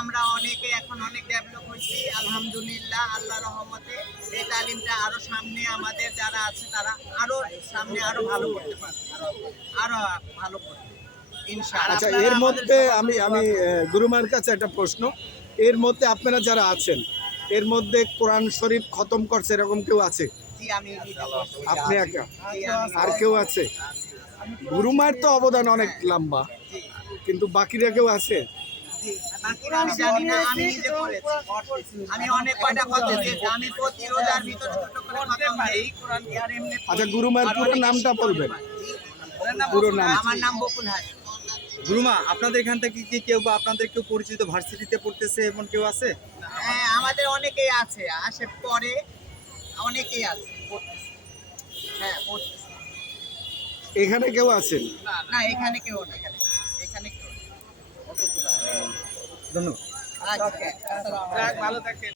আমরা অনেকে এখন অনেক ডেভেলপ হয়েছি আলহামদুলিল্লাহ আল্লাহ রহমতে। এই তালিমটা আরও সামনে আমাদের যারা আছে তারা আরও সামনে আরও ভালো করতে পারবে আরও ভালো করবে। আচ্ছা এর মধ্যে আমি আমি গুরুমার কাছে একটা প্রশ্ন। এর মধ্যে আপনারা যারা আছেন এর মধ্যে কোরআন শরীফ খতম করছে এরকম কেউ আছে। আপনি একা? আর কেউ আছে? গুরুমার তো অবদান অনেক লম্বা। কিন্তু বাকিরা কেউ আছে? বাকিরা আমি জানি না আমি নিজে করেছি আমি অনেক কয়টা কথা দিয়েছি আমি প্রতি রোজার ভিতরে দুটো করে খতম দেই আর এমনি আচ্ছা গুরুমার আর পুরো। নামটা বলবেন। পুরো নাম আমার নাম বকুল হাজি গুরুমা আপনাদের এখান থেকে কি কেউ বা আপনাদের কেউ পরিচিত ভার্সিটিতে পড়তেছে এমন কেউ আছে? হ্যাঁ আমাদের অনেকেই আছে আসে পরে অনেকেই আছে পড়তেছে। হ্যাঁ পড়তেছে। এখানে কেউ আছেন? না এখানে কেউ নেই। ধন্যবাদ। আচ্ছা। ভালো থাকে